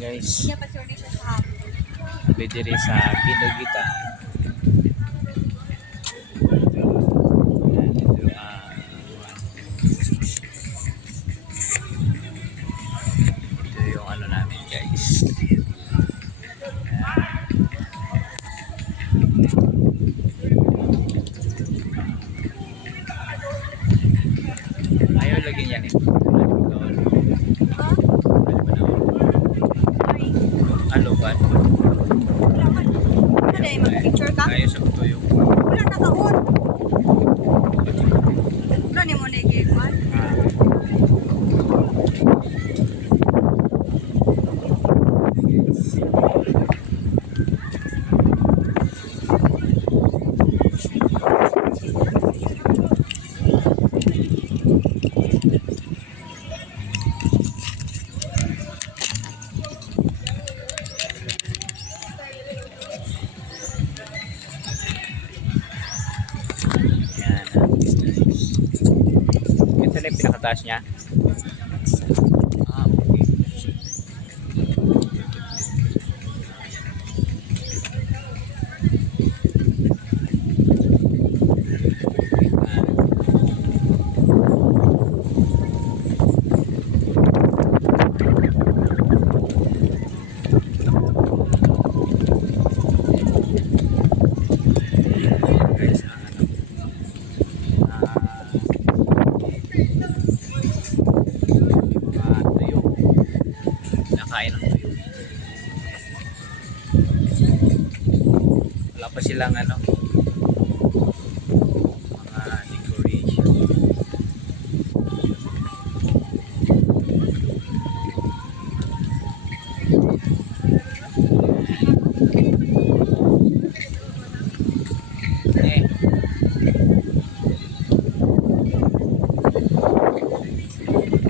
guys. Iya pa siya sa hapon. Abi diri sa Kinugitan. Ito yung ano namin guys. Ayaw lagi yan eh. Ano ba? Ada yung mag-picture ka? Ayaw sa kuto yung Wala na kaon. Wala ni mo na i-gawan. ito na yung pinakataas niya. Okay. Kain ng tuyo. Wala pa silang ano mga decoration.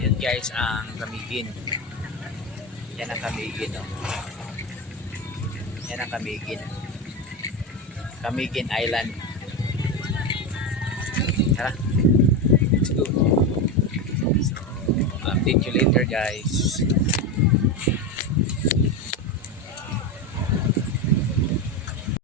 Yan guys ang Camiguin. Yan ang Camiguin, oh. Yan ang Camiguin. Camiguin Island. Tara. Let's go. So, update you later guys.